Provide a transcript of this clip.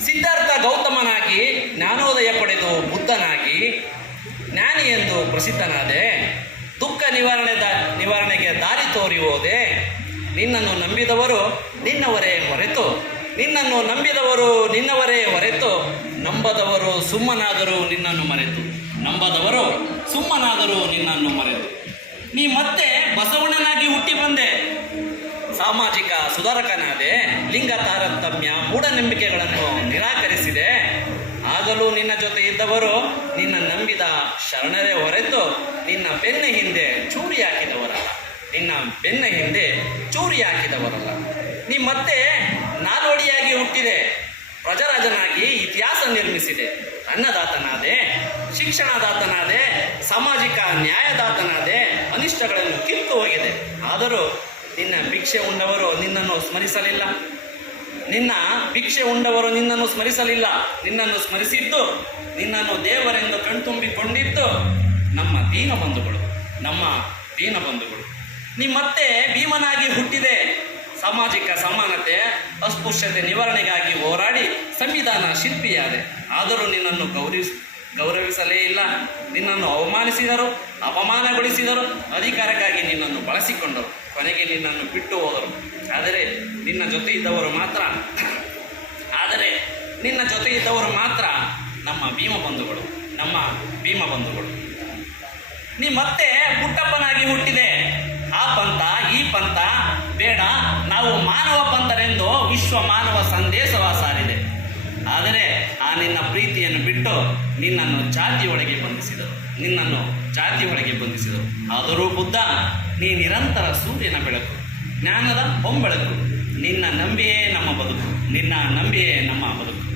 ಸಿದ್ಧಾರ್ಥ ಗೌತಮನಾಗಿ, ಜ್ಞಾನೋದಯ ಪಡೆದು ಬುದ್ಧನಾಗಿ, ಜ್ಞಾನಿ ಎಂದು ಪ್ರಸಿದ್ಧನಾದೆ. ದುಃಖ ನಿವಾರಣೆ ದಾ, ನಿವಾರಣೆಗೆ ದಾರಿ ತೋರಿ ಹೋದೆ. ನಿನ್ನನ್ನು ನಂಬಿದವರು ನಿನ್ನವರೇ ಹೊರೆತು. ನಿನ್ನನ್ನು ನಂಬಿದವರು ನಿನ್ನವರೇ ಹೊರೆತು. ನಂಬದವರು ಸುಮ್ಮನಾದರೂ ನಿನ್ನನ್ನು ಮರೆತು. ನಂಬದವರು ಸುಮ್ಮನಾದರೂ ನಿನ್ನನ್ನು ಮರೆತು. ನೀ ಮತ್ತೆ ಬಸವಣ್ಣನಾಗಿ ಹುಟ್ಟಿ ಬಂದೆ. ಸಾಮಾಜಿಕ ಸುಧಾರಕನಾದೆ, ಲಿಂಗ ತಾರತಮ್ಯ, ಮೂಢನಂಬಿಕೆಗಳನ್ನು ನಿರಾಕರಿಸಿದೆ. ಆಗಲೂ ನಿನ್ನ ಜೊತೆ ಇದ್ದವರು ನಿನ್ನ ನಂಬಿದ ಶರಣರೇ ಹೊರತು ನಿನ್ನ ಬೆನ್ನ ಹಿಂದೆ ಚೂರಿ ಹಾಕಿದವರಲ್ಲ. ನಿನ್ನ ಬೆನ್ನ ಹಿಂದೆ ಚೂರಿ ಹಾಕಿದವರಲ್ಲ. ನೀ ಮತ್ತೆ ನಾಲ್ವಡಿಯಾಗಿ ಹುಟ್ಟಿದೆ. ಪ್ರಜರಾಜನಾಗಿ ಇತಿಹಾಸ ನಿರ್ಮಿಸಿದೆ. ಅನ್ನದಾತನಾದೆ, ಶಿಕ್ಷಣದಾತನಾದೆ, ಸಾಮಾಜಿಕ ನ್ಯಾಯದಾತನಾದೆ, ಅನಿಷ್ಟಗಳನ್ನು ಕಿತ್ತು ಹೋಗಿದೆ. ಆದರೂ ನಿನ್ನ ಭಿಕ್ಷೆ ಉಂಡವರು ನಿನ್ನನ್ನು ಸ್ಮರಿಸಲಿಲ್ಲ. ನಿನ್ನ ಭಿಕ್ಷೆ ಉಂಡವರು ನಿನ್ನನ್ನು ಸ್ಮರಿಸಲಿಲ್ಲ. ನಿನ್ನನ್ನು ಸ್ಮರಿಸಿದ್ದು, ನಿನ್ನನ್ನು ದೇವರೆಂದು ಕಣ್ತುಂಬಿಕೊಂಡಿದ್ದು ನಮ್ಮ ದೀನ ಬಂಧುಗಳು, ನಮ್ಮ ದೀನ ಬಂಧುಗಳು. ನೀ ಮತ್ತೆ ಭೀಮನಾಗಿ ಹುಟ್ಟಿದೆ. ಸಾಮಾಜಿಕ ಸಮಾನತೆ, ಅಸ್ಪೃಶ್ಯತೆ ನಿವಾರಣೆಗಾಗಿ ಹೋರಾಡಿ ಸಂವಿಧಾನ ಶಿಲ್ಪಿಯಾದೆ. ಆದರೂ ನಿನ್ನನ್ನು ಗೌರವಿಸ ಗೌರವಿಸಲೇ ಇಲ್ಲ. ನಿನ್ನನ್ನು ಅವಮಾನಿಸಿದರು ಅಪಮಾನಗೊಳಿಸಿದರು ಅಧಿಕಾರಕ್ಕಾಗಿ ನಿನ್ನನ್ನು ಬಳಸಿಕೊಂಡರು. ನಿನ್ನನ್ನು ಬಿಟ್ಟು ಹೋದರು. ಆದರೆ ನಿನ್ನ ಜೊತೆ ಇದ್ದವರು ಮಾತ್ರ. ಆದರೆ ನಿನ್ನ ಜೊತೆ ಇದ್ದವರು ಮಾತ್ರ ನಮ್ಮ ಭೀಮ ಬಂಧುಗಳು, ನಮ್ಮ ಭೀಮ ಬಂಧುಗಳು. ನೀ ಮತ್ತೆ ಪುಟ್ಟಪ್ಪನಾಗಿ ಹುಟ್ಟಿದೆ. ಆ ಪಂಥ, ಈ ಪಂಥ ಬೇಡ. ನಾವು ಮಾನವ ಪಂಥರೆಂದು ವಿಶ್ವ ಮಾನವ ಸಂದೇಶವ ಸಾರಿದೆ ಆದರೆ ಆ ನಿನ್ನ ಪ್ರೀತಿಯನ್ನು ಬಿಟ್ಟು ನಿನ್ನನ್ನು ಜಾತಿಯೊಳಗೆ ಬಂಧಿಸಿದರು ನಿನ್ನನ್ನು ಜಾತಿಯೊಳಗೆ ಬಂಧಿಸಿದರು ಆದರೂ ಬುದ್ಧ, ನೀ ನಿರಂತರ ಸೂರ್ಯನ ಬೆಳಕು, ಜ್ಞಾನದ ಬೊಂಬೆಳಕು, ನಿನ್ನ ನಂಬಿಯೇ ನಮ್ಮ ಬದುಕು, ನಿನ್ನ ನಂಬಿಯೇ ನಮ್ಮ ಬದುಕು.